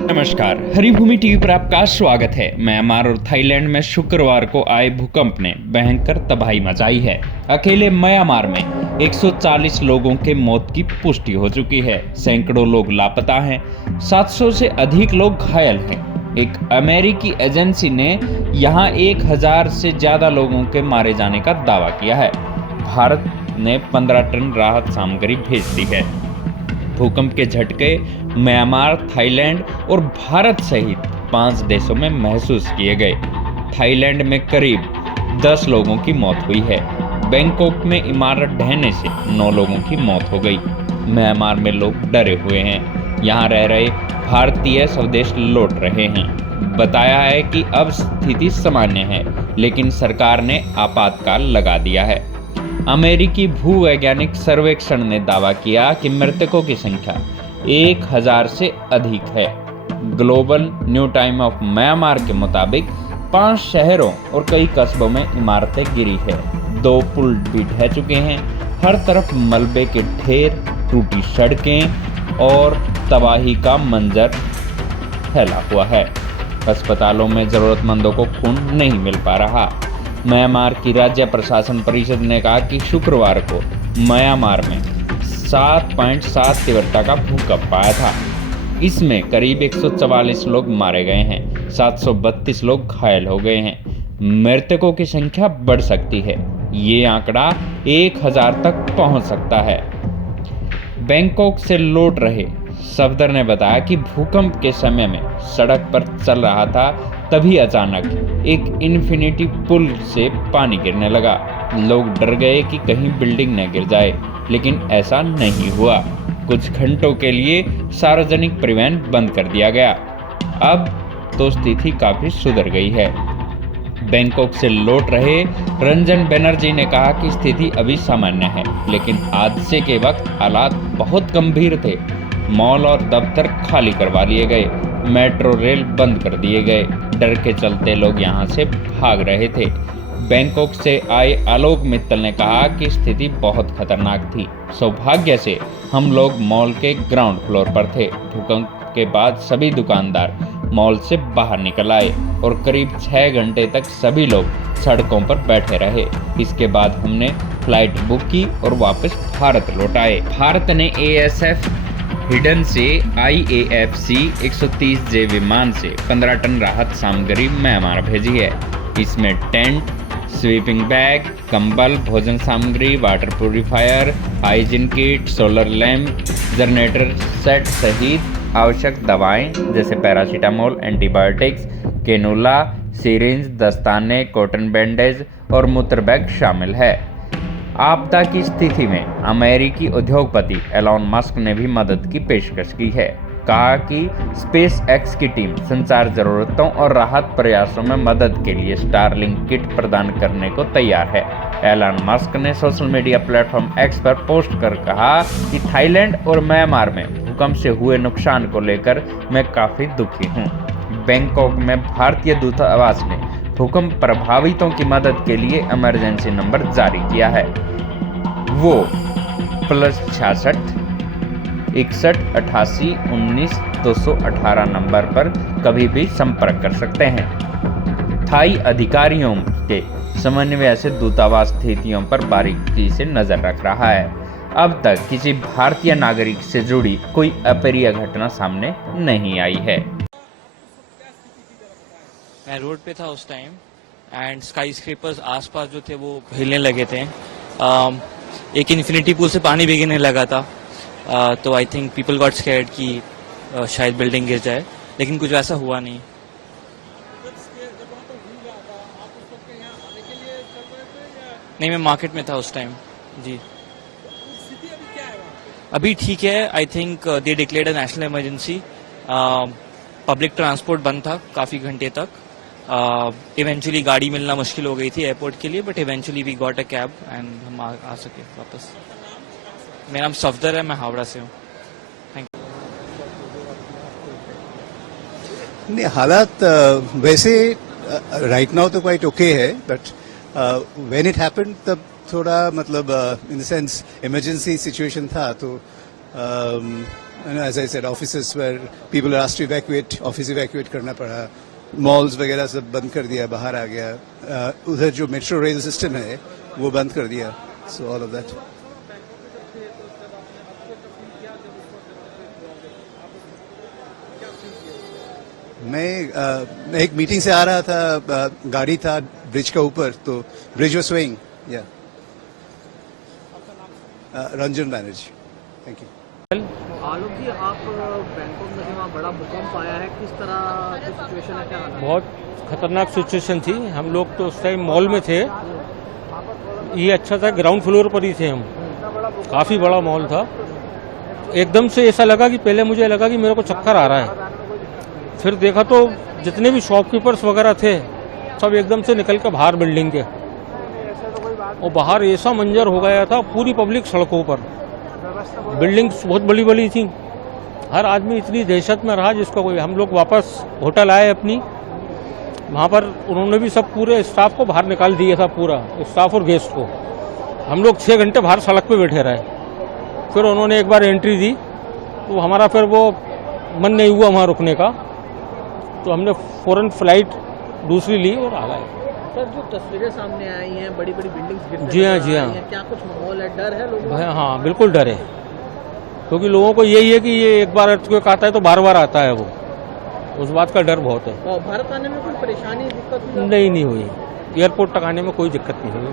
नमस्कार, हरिभूमि टीवी पर आपका स्वागत है। म्यांमार और थाईलैंड में शुक्रवार को आए भूकंप ने भयंकर तबाही मचाई है। अकेले म्यांमार में 140 लोगों के मौत की पुष्टि हो चुकी है। सैकड़ों लोग लापता हैं, 700 से अधिक लोग घायल हैं। एक अमेरिकी एजेंसी ने यहां 1000 से ज्यादा लोगों के मारे जाने का दावा किया है। भारत ने 15 टन राहत सामग्री भेज दी है। भूकंप के झटके म्यांमार, थाईलैंड और भारत सहित 5 देशों में महसूस किए गए। थाईलैंड में करीब 10 लोगों की मौत हुई है। बैंकॉक में इमारत ढहने से 9 लोगों की मौत हो गई। म्यांमार में लोग डरे हुए हैं। यहाँ रह रहे भारतीय स्वदेश लौट रहे हैं। बताया है कि अब स्थिति सामान्य है, लेकिन सरकार ने आपातकाल लगा दिया है। अमेरिकी भूवैज्ञानिक सर्वेक्षण ने दावा किया कि मृतकों की संख्या 1000 से अधिक है। Global new time of Myanmar के मुताबिक 5 शहरों और कई कस्बों में इमारतें गिरी है। 2 पुल भी ढह चुके हैं। हर तरफ मलबे के ढेर, टूटी सड़कें और तबाही का मंजर फैला हुआ है। अस्पतालों में जरूरतमंदों को खून नहीं मिल पा रहा। म्यांमार की राज्य प्रशासन परिषद ने कहा कि शुक्रवार को म्यांमार में 7.7 तीव्रता का भूकंप आया था। इसमें करीब 144 लोग मारे गए हैं, 732 लोग घायल हो गए हैं। मृतकों की संख्या बढ़ सकती है। ये आंकड़ा 1000 तक पहुंच सकता है। बैंकॉक से लौट रहे सफदर ने बताया कि भूकंप के समय में सड़क पर चल रहा था, तभी अचानक एक इन्फिनिटी पुल से पानी गिरने लगा। लोग डर गए कि कहीं बिल्डिंग न गिर जाए, लेकिन ऐसा नहीं हुआ। कुछ घंटों के लिए सार्वजनिक परिवहन बंद कर दिया गया। अब तो स्थिति काफी सुधर गई है। बैंकॉक से लौट रहे रंजन बनर्जी ने कहा कि स्थिति अभी सामान्य है, लेकिन हादसे के वक्त हालात बहुत गंभीर थे। मॉल और दफ्तर खाली करवा लिए गए, मेट्रो रेल बंद कर दिए गए। डर के चलते लोग यहां से भाग रहे थे। बैंकॉक से आए आलोक मित्तल ने कहा कि स्थिति बहुत खतरनाक थी। सौभाग्य से हम लोग मॉल के ग्राउंड फ्लोर पर थे। भूकंप के बाद सभी दुकानदार मॉल से बाहर निकल आए और करीब 6 घंटे तक सभी लोग सड़कों पर बैठे रहे। इसके बाद हमने फ्लाइट बुक की और वापस भारत लौट आए। भारत ने ASF हिडन से IAFC 130J विमान से 15 टन राहत सामग्री म्यांमार भेजी है। इसमें टेंट, स्लीपिंग बैग, कंबल, भोजन सामग्री, water purifier, hygiene kit, solar lamp, generator set सहित आवश्यक दवाएं जैसे पैरासीटामोल, एंटीबायोटिक्स, कैनुला, सिरिंज, दस्ताने, कॉटन बैंडेज और मूत्र बैग शामिल है। आपदा की स्थिति में अमेरिकी उद्योगपति एलॉन मस्क ने भी मदद की पेशकश की है। कहा कि स्पेस एक्स की टीम संचार जरूरतों और राहत प्रयासों में मदद के लिए स्टारलिंक किट प्रदान करने को तैयार है। एलॉन मस्क ने सोशल मीडिया प्लेटफॉर्म एक्स पर पोस्ट कर कहा कि थाईलैंड और म्यांमार में भूकंप से हुए नुकसान को लेकर मैं काफी दुखी हूँ। बैंकॉक में भारतीय दूतावास ने भूकंप प्रभावितों की मदद के लिए इमरजेंसी नंबर जारी किया है। वो +66 61 88 19 218 नंबर पर कभी भी संपर्क कर सकते हैं। थाई अधिकारियों के समन्वय से दूतावास स्थितियों पर बारीकी से नजर रख रहा है। अब तक किसी भारतीय नागरिक से जुड़ी कोई अप्रिय घटना सामने नहीं आई है। मैं रोड पे था उस टाइम एंड स्काई स्क्रेपर्स आसपास जो थे वो हिलने लगे थे। एक इन्फिनिटी पूल से पानी भी गिरने लगा था। तो I think people got scared कि शायद बिल्डिंग गिर जाए, लेकिन कुछ वैसा हुआ नहीं। नहीं, मैं मार्केट में था उस टाइम। जी, अभी ठीक है। I think they declared a national emergency. Public transport बंद था काफी घंटे तक। इवेंचुअली गाड़ी मिलना मुश्किल हो गई थी एयरपोर्ट के लिए, but eventually we got a cab and हम आ सके वापस। मेरा नाम सफदर है, मैं हावड़ा से हूँ। Thank you. नहीं, हालात वैसे राइट नाउ तो क्वाइट ओके है, बट व्हेन इट हैपेंड तब थोड़ा मतलब in the sense emergency situation था, तो as I said offices where people are asked to evacuate, office evacuate करना पड़ा, मॉल्स वगैरह सब बंद कर दिया, बाहर आ गया, उधर जो मेट्रो रेल सिस्टम है वो बंद कर दिया, सो ऑल ऑफ दैट। मैं एक मीटिंग से आ रहा था, गाड़ी था ब्रिज का ऊपर, तो ब्रिज वाज स्वेइंग, या रंजन बैनर्जी, थैंक यू। आलोक जी, आप बैंकॉक में वहाँ बड़ा भूकंप आया है, किस तरह की सिचुएशन है, क्या हाल है? बहुत खतरनाक सिचुएशन थी। हम लोग तो उस टाइम मॉल में थे। ये अच्छा था, ग्राउंड फ्लोर पर ही थे हम। काफ़ी बड़ा मॉल था। एकदम से ऐसा लगा कि पहले मुझे लगा कि मेरे को चक्कर आ रहा है, फिर देखा तो जितने भी शॉपकीपर्स वगैरह थे सब एकदम से निकल कर बाहर बिल्डिंग के, और बाहर ऐसा मंजर हो गया था, पूरी पब्लिक सड़कों पर, बिल्डिंग्स बहुत बड़ी बड़ी थी, हर आदमी इतनी दहशत में रहा जिसका कोई। हम लोग वापस होटल आए अपनी, वहाँ पर उन्होंने भी सब पूरे स्टाफ को बाहर निकाल दिया था, पूरा स्टाफ और गेस्ट को। हम लोग 6 घंटे बाहर सड़क पे बैठे रहे। फिर उन्होंने एक बार एंट्री दी तो हमारा फिर वो मन नहीं हुआ वहाँ रुकने का, तो हमने फौरन फ्लाइट दूसरी ली और आ गए। सर, जो तस्वीरें सामने आई हैं, बड़ी बड़ी बिल्डिंग्स गिरते जी हाँ, नजर जी आ हाँ। रही हैं, क्या कुछ माहौल है, डर है लोगों भाई को? हाँ, बिल्कुल डर है, क्योंकि लोगों को यही है कि ये एक बार अर्थक्वेक आता है तो बार बार आता है, वो उस बात का डर बहुत है। और भारत आने में कोई परेशानी, दिक्कत हुई? नहीं हुई, एयरपोर्ट तक आने में कोई दिक्कत नहीं हुई।